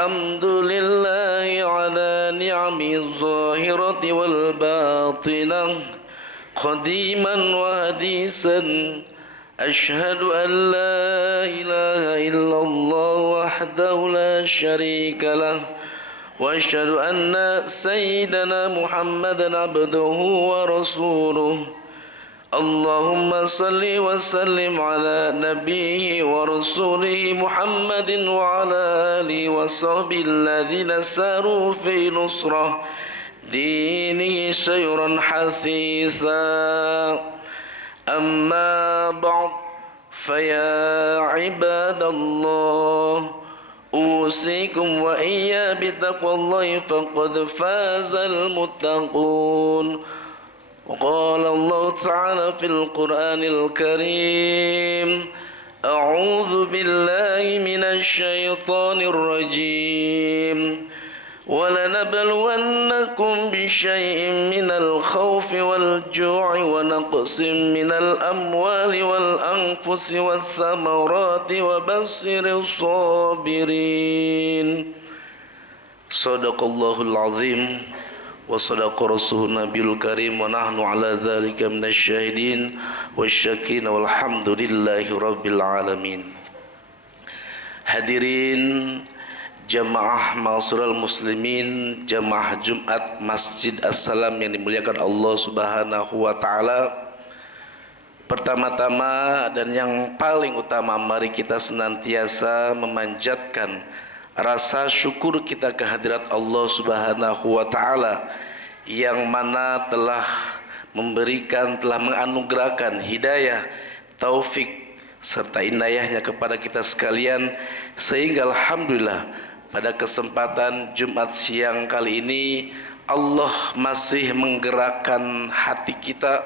الحمد لله على نعمه الظاهرة والباطنة قديما وحديثا أشهد أن لا إله إلا الله وحده لا شريك له وأشهد أن سيدنا محمدا عبده ورسوله اللهم صل وسلم على نبيه ورسوله محمد وعلى آله وصحبه الذين ساروا في نصرة دينه سيرا حثيثا أما بعد فيا عباد الله أوصيكم وإياي بتقوى الله فقد فاز المتقون وقال الله تعالى في القرآن الكريم أعوذ بالله من الشيطان الرجيم ولنبلونكم بشيء من الخوف والجوع ونقص من الأموال والأنفس والثمرات وبشر الصابرين صدق الله العظيم وصدق رسوله النبي الكريم ونحن على ذلك من الشاهدين والشاكرين والحمد لله رب العالمين. Hadirin jamaah ma'asyiral muslimin, jamaah Jumat Masjid As-Salam yang dimuliakan Allah Subhanahu wa taala. Pertama-tama dan yang paling utama, mari kita senantiasa memanjatkan rasa syukur kita kehadirat Allah Subhanahu wa taala yang mana telah memberikan, telah menganugerahkan hidayah, taufik serta inayahnya kepada kita sekalian, sehingga alhamdulillah pada kesempatan Jumat siang kali ini Allah masih menggerakkan hati kita,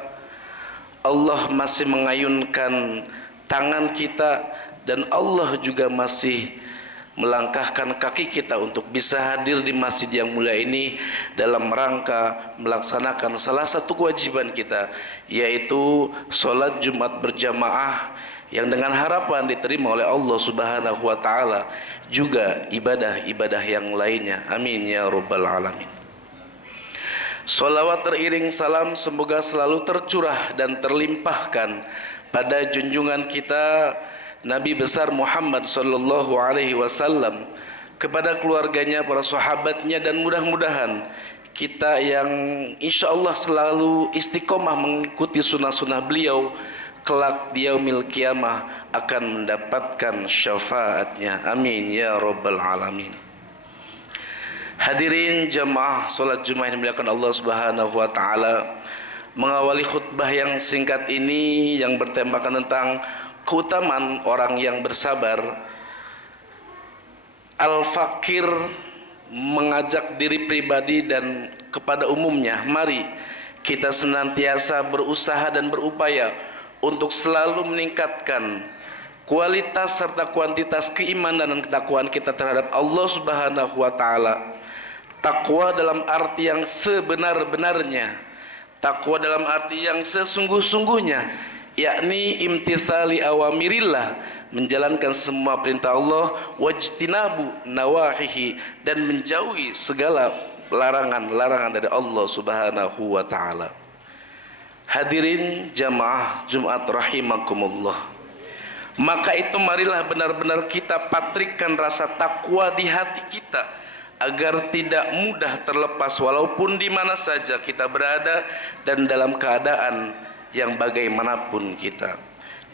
Allah masih mengayunkan tangan kita, dan Allah juga masih melangkahkan kaki kita untuk bisa hadir di masjid yang mulia ini dalam rangka melaksanakan salah satu kewajiban kita, yaitu sholat Jumat berjamaah yang dengan harapan diterima oleh Allah Subhanahu wa taala, juga ibadah-ibadah yang lainnya. Amin ya rabbal alamin. Sholawat teriring salam semoga selalu tercurah dan terlimpahkan pada junjungan kita Nabi besar Muhammad sallallahu alaihi wasallam, kepada keluarganya, para sahabatnya, dan mudah-mudahan kita yang insyaallah selalu istiqomah mengikuti sunnah-sunnah beliau kelak di yaumil qiyamah akan mendapatkan syafaatnya. Amin ya rabbal alamin. Hadirin jamaah salat Jumat yang dimuliakan Allah Subhanahu wa taala, mengawali khutbah yang singkat ini yang bertemakan tentang keutamaan orang yang bersabar, Al-Fakir mengajak diri pribadi dan kepada umumnya, mari kita senantiasa berusaha dan berupaya untuk selalu meningkatkan kualitas serta kuantitas keimanan dan ketakwaan kita terhadap Allah Subhanahu wa taala. Takwa dalam arti yang sebenar-benarnya, takwa dalam arti yang sesungguh-sungguhnya, yakni imtisali awamirillah, menjalankan semua perintah Allah, wajtinabu nawahihi, dan menjauhi segala larangan-larangan dari Allah Subhanahu wa taala. Hadirin jamaah Jumat rahimakumullah, maka itu marilah benar-benar kita patrikkan rasa takwa di hati kita agar tidak mudah terlepas walaupun di mana saja kita berada dan dalam keadaan yang bagaimanapun kita.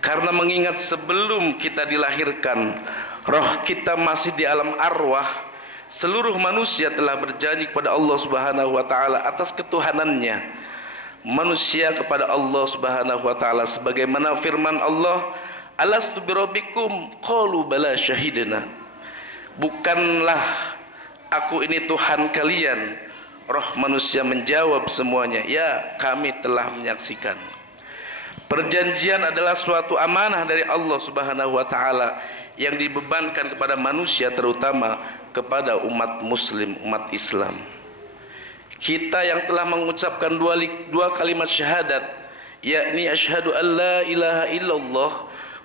Karena mengingat sebelum kita dilahirkan, roh kita masih di alam arwah. Seluruh manusia telah berjanji kepada Allah Subhanahu wa taala atas ketuhanannya. Manusia kepada Allah Subhanahu wa taala sebagaimana firman Allah, alastu birabbikum qalu bala syahidna. Bukanlah aku ini Tuhan kalian? Roh manusia menjawab semuanya, ya kami telah menyaksikan. Perjanjian adalah suatu amanah dari Allah Subhanahu wa taala yang dibebankan kepada manusia, terutama kepada umat muslim, umat Islam. Kita yang telah mengucapkan dua kalimat syahadat, yakni asyhadu an la ilaha illallah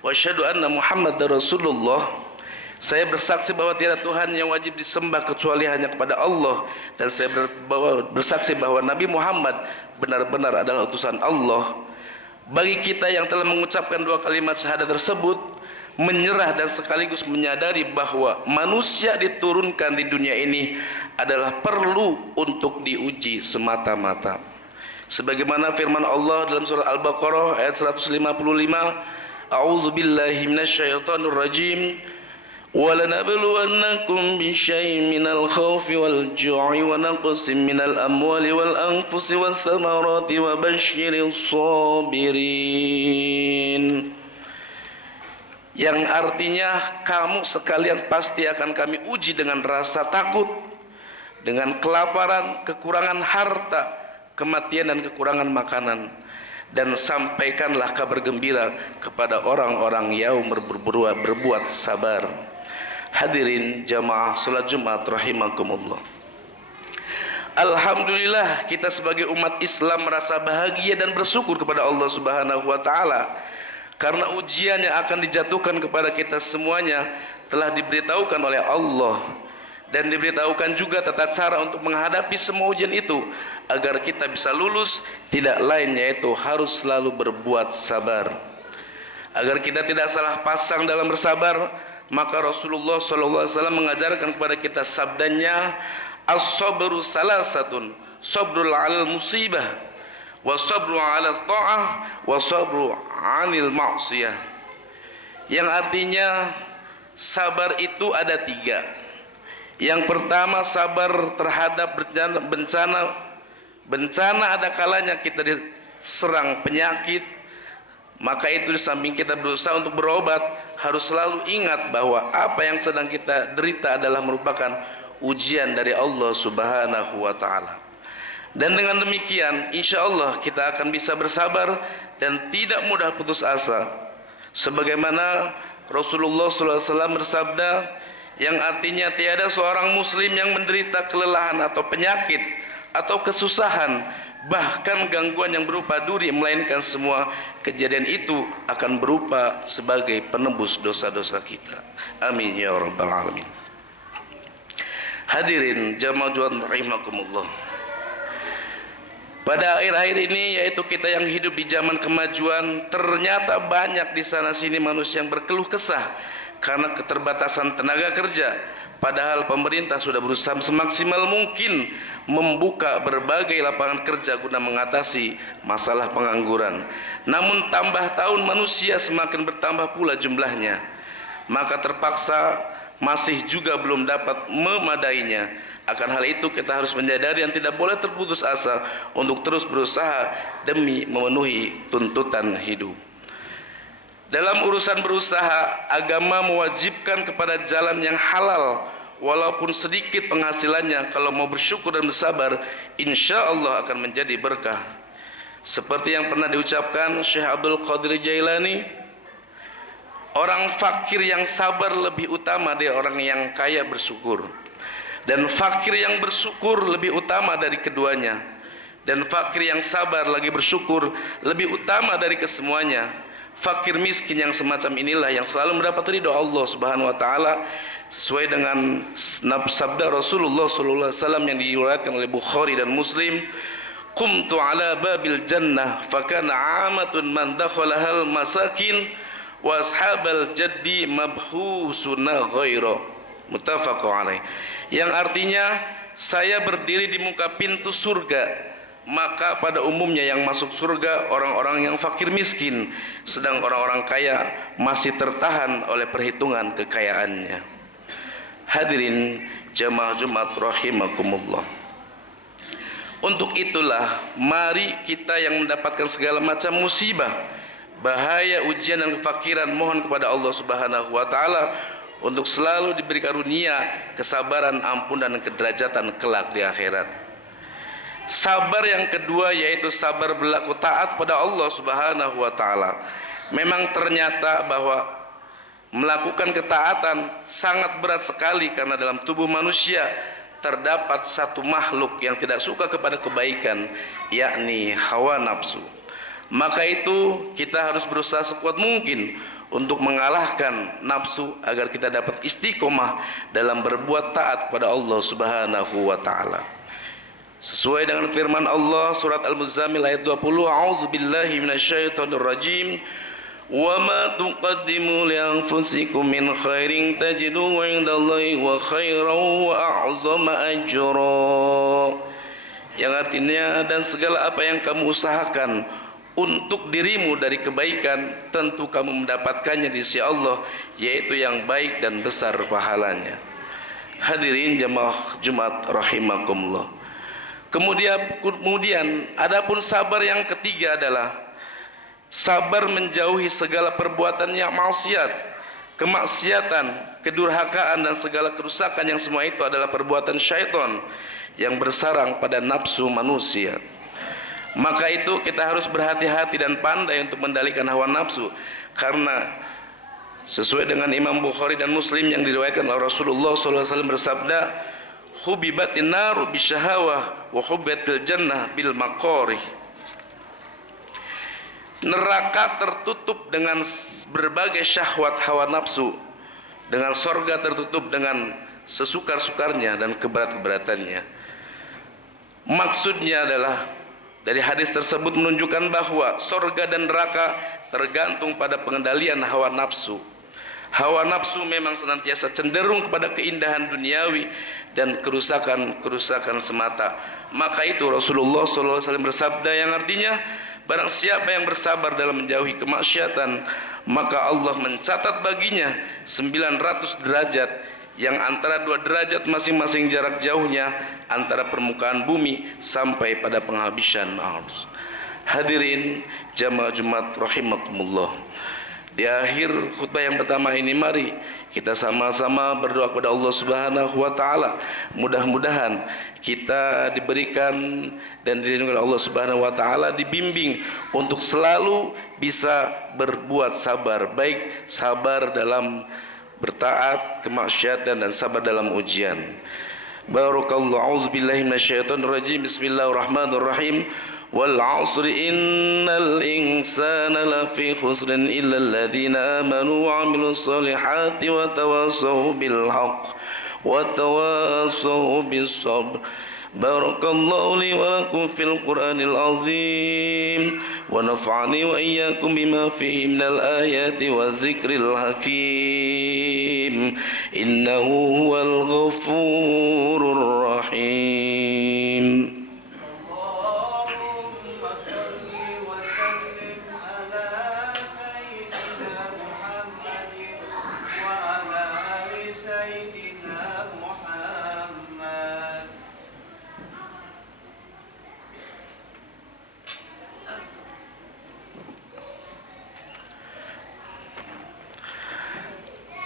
wa asyhadu anna Muhammadar Rasulullah, Saya bersaksi bahwa tiada Tuhan yang wajib disembah kecuali hanya kepada Allah, dan saya bersaksi bahwa Nabi Muhammad benar-benar adalah utusan Allah. Bagi kita yang telah mengucapkan dua kalimat syahadat tersebut, menyerah dan sekaligus menyadari bahwa manusia diturunkan di dunia ini adalah perlu untuk diuji semata-mata. Sebagaimana firman Allah dalam surah Al-Baqarah ayat 155, A'udzubillahi minasyaitonir rajim. وَلَنَبْلُوَنَّكُمْ بِشَيْءٍ مِنَ الْخَوْفِ وَالْجُوعِ وَنَقْصٍ مِنَ الْأَمْوَالِ وَالْأَنْفُسِ وَالثَّمَرَاتِ وَبَشِّرِ الصَّابِرِينَ. Yang artinya kamu sekalian pasti akan kami uji dengan rasa takut, dengan kelaparan, kekurangan harta, kematian dan kekurangan makanan. Dan sampaikanlah kabar gembira kepada orang-orang yang berbuat sabar. Hadirin jamaah salat Jumat rahimakumullah. Alhamdulillah, kita sebagai umat Islam merasa bahagia dan bersyukur kepada Allah Subhanahu wa taala karena ujian yang akan dijatuhkan kepada kita semuanya telah diberitahukan oleh Allah, dan diberitahukan juga tata cara untuk menghadapi semua ujian itu agar kita bisa lulus. Tidak lain yaitu harus selalu berbuat sabar. Agar kita tidak salah pasang dalam bersabar, maka Rasulullah SAW mengajarkan kepada kita sabdanya, as-sabru salasatun, sabrul 'alal musibah, wa sabru 'ala ta'ah, wa sabru 'anil ma'siyah. Yang artinya sabar itu ada tiga. Yang pertama, sabar terhadap bencana ada kalanya kita diserang penyakit, maka itu di samping kita berusaha untuk berobat, harus selalu ingat bahwa apa yang sedang kita derita adalah merupakan ujian dari Allah Subhanahu wa taala. Dan dengan demikian insya Allah kita akan bisa bersabar dan tidak mudah putus asa. Sebagaimana Rasulullah SAW bersabda, yang artinya tiada seorang muslim yang menderita kelelahan atau penyakit atau kesusahan, bahkan gangguan yang berupa duri, melainkan semua kejadian itu akan berupa sebagai penebus dosa-dosa kita. Amin ya rabbal alamin. Hadirin jamaah Jumat rahimakumullah. Pada akhir-akhir ini, yaitu kita yang hidup di zaman kemajuan, ternyata banyak di sana sini manusia yang berkeluh kesah karena keterbatasan tenaga kerja. Padahal pemerintah sudah berusaha semaksimal mungkin membuka berbagai lapangan kerja guna mengatasi masalah pengangguran. Namun tambah tahun manusia semakin bertambah pula jumlahnya, maka terpaksa masih juga belum dapat memadainya. Akan hal itu kita harus menyadari dan tidak boleh terputus asa untuk terus berusaha demi memenuhi tuntutan hidup. Dalam urusan berusaha, agama mewajibkan kepada jalan yang halal, walaupun sedikit penghasilannya. Kalau mau bersyukur dan bersabar, insya Allah akan menjadi berkah. Seperti yang pernah diucapkan Syekh Abdul Qadir Jailani, orang fakir yang sabar lebih utama dari orang yang kaya bersyukur, dan fakir yang bersyukur lebih utama dari keduanya, dan fakir yang sabar lagi bersyukur lebih utama dari kesemuanya. Fakir miskin yang semacam inilah yang selalu mendapat ridho Allah Subhanahu wa taala, sesuai dengan sabda Rasulullah sallallahu alaihi wasallam yang diriwayatkan oleh Bukhari dan Muslim, qumtu ala babil jannah fakana amatun man dakhalahal masakin wa ashabal jaddi mabhusuna ghaira, muttafaqun alaih. Yang artinya, saya berdiri di muka pintu surga, maka pada umumnya yang masuk surga orang-orang yang fakir miskin, sedang orang-orang kaya masih tertahan oleh perhitungan kekayaannya. Hadirin jamaah Jumat rahimakumullah. Untuk itulah mari kita yang mendapatkan segala macam musibah, bahaya, ujian dan kefakiran, mohon kepada Allah Subhanahu wa taala untuk selalu diberi karunia kesabaran, ampun dan kederajatan kelak di akhirat. Sabar yang kedua yaitu sabar berlaku taat pada Allah Subhanahu wa taala. Memang ternyata bahwa melakukan ketaatan sangat berat sekali, karena dalam tubuh manusia terdapat satu makhluk yang tidak suka kepada kebaikan, yakni hawa nafsu. Maka itu kita harus berusaha sekuat mungkin untuk mengalahkan nafsu agar kita dapat istiqomah dalam berbuat taat kepada Allah Subhanahu wa taala. Sesuai dengan firman Allah surat Al-Muzammil ayat 20, A'udzubillahi minasyaitonir rajim. Wa ma tuqaddimu li anfusikum min khairin tajiduhu 'indallahi wa khairan wa a'zama ajra. Yang artinya, dan segala apa yang kamu usahakan untuk dirimu dari kebaikan, tentu kamu mendapatkannya di sisi Allah, yaitu yang baik dan besar pahalanya. Hadirin jamaah Jumat rahimakumullah. Kemudian adapun sabar yang ketiga adalah sabar menjauhi segala perbuatan yang maksiat, kemaksiatan, kedurhakaan dan segala kerusakan yang semua itu adalah perbuatan syaitan yang bersarang pada nafsu manusia. Maka itu kita harus berhati-hati dan pandai untuk mendalikan hawa nafsu, karena sesuai dengan Imam Bukhari dan Muslim yang diriwayatkan oleh Rasulullah SAW bersabda, hubibatin naru bisyahawah wa hubbatil jannah bil maqarih. Neraka tertutup dengan berbagai syahwat hawa nafsu, dengan sorga tertutup dengan sesukar-sukarnya dan keberat-keberatannya. Maksudnya adalah dari hadis tersebut menunjukkan bahwa sorga dan neraka tergantung pada pengendalian hawa nafsu. Hawa nafsu memang senantiasa cenderung kepada keindahan duniawi dan kerusakan semata. Maka itu Rasulullah SAW bersabda yang artinya, barang siapa yang bersabar dalam menjauhi kemaksiatan, maka Allah mencatat baginya 900 derajat, yang antara 2 derajat masing-masing jarak jauhnya antara permukaan bumi sampai pada penghabisan arus. Hadirin jamaah Jumat rahimakumullah. Di akhir khutbah yang pertama ini, mari kita sama-sama berdoa kepada Allah Subhanahu wa taala. Mudah-mudahan kita diberikan dan dilindungi oleh Allah Subhanahu wa taala, dibimbing untuk selalu bisa berbuat sabar, baik sabar dalam bertaat, kemaksiatan, dan sabar dalam ujian. Barakallahu, auzubillahi minasyaitonir rajim. Bismillahirrahmanirrahim. Wal 'asri innal insana lafi khusrin illa alladhina amanu wa 'amilus solihati wa tawassaw bil haqq wa tawassaw bis sabr. Barakallahu li wa lakum fil Qur'anil azim wa nafa'ani wa iyyakum bima fihi minal ayati wa zikril hakim. Innahu huwal ghafurur rahim.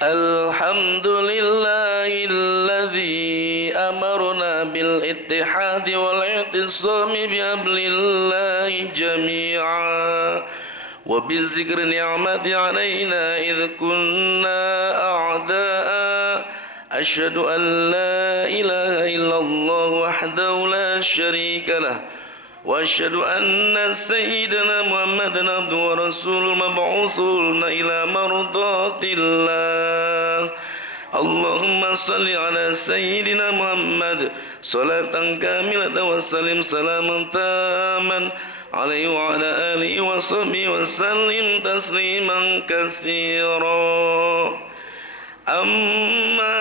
Alhamdulillahilladzi amarna bil ittihadi wal i'tisami bi hablillahi jami'a wa bi zikri ni'mati alaina idh kunna a'da'a. Asyhadu an la ilaha illallah wahdahu la syarika lah wa asyhadu anna sayyidana Muhammadan abduhu wa rasuluhu mab'uthun ila mardatillah. Allahumma salli ala sayyidina Muhammad salatan kamilatan wa sallim salaman taman alaihi wa ala alihi wa sahbihi wa sallim tasliman katsira. Amma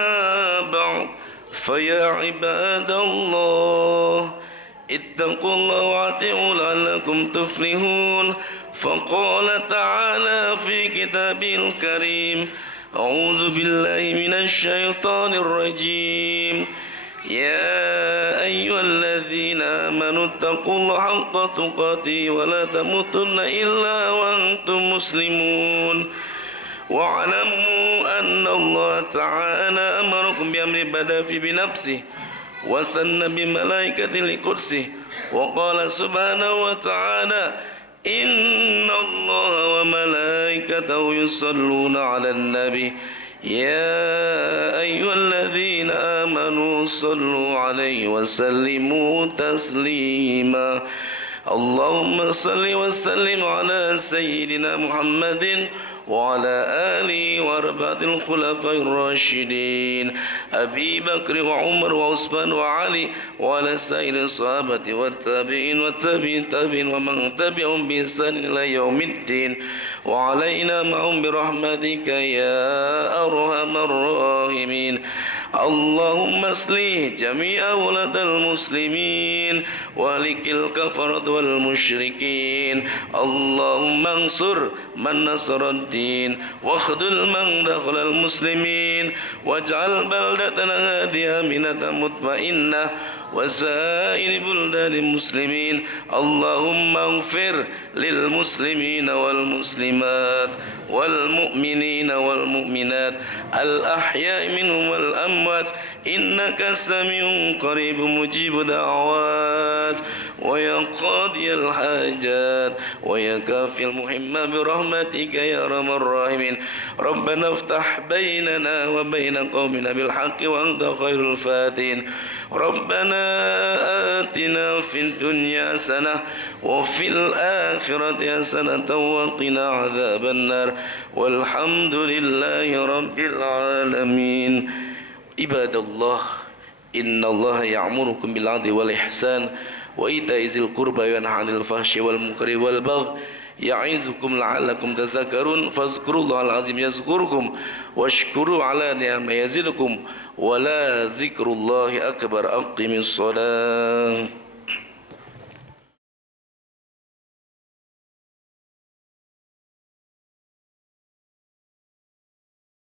ba'd, fa ya ibadallah ittaqullaha wa ati'u la'allakum tuflihun. Faqala ta'ala fi kitabil karim, a'udzu billahi minasy syaithanir rajim. Ya ayyuhalladzina amanu taqullaha haqqa tuqatih wa la tamutunna illa wa antum muslimun. Wa'lamu anna Allah ta'ala amarakum bi amri bada fi binafsihi wa sanna bi malaikati liqudsi wa qala subhanahu wa ta'ala inna Allah wa malaikatahu yusalluna 'alan nabi ya ayyuhalladzina amanu sallu 'alaihi wa sallimu taslima. Allahumma salli wa sallim ala sayyidina Muhammadin وعلى آله وأربعة الخلفاء الراشدين أبي بكر وعمر وعثمان وعلي وعلى سائر الصحابة والتابعين والتابعين ومن تبعهم بإحسان إلى يوم الدين وعلينا معهم برحمتك يا أرحم الراحمين. اللهم اصلح جميع ولد المسلمين واهلك الكفرة والمشركين. اللهم انصر من نصر الدين واخذل من دخل المسلمين واجعل بلدتنا هادئة آمنة مطمئنة وسائر بلدان المسلمين. اللهم اغفر للمسلمين والمسلمات والمؤمنين والمؤمنات الأحياء منهم والأموات إنك سميع قريب مجيب دعوات ويا قاضي الحاجات ويا كافي المهمة برحمتك يا أرحم الراحمين. ربنا افتح بيننا وبين قومنا بالحق وأنت خير الفاتحين. ربنا آتنا في الدنيا حسنة وفي الآخرة حسنة وقنا عذاب النار والحمد لله رب العالمين. عباد الله إن الله يأمركم بالعدل والإحسان وإيتاء ذي القربى وينهى عن الفحشاء والمنكر والبغي يعظكم لعلكم تذكرون. فاذكروا الله العظيم يذكركم واشكروا على نعمه يزدكم ولا ذكر الله أكبر. أقم الصلاة.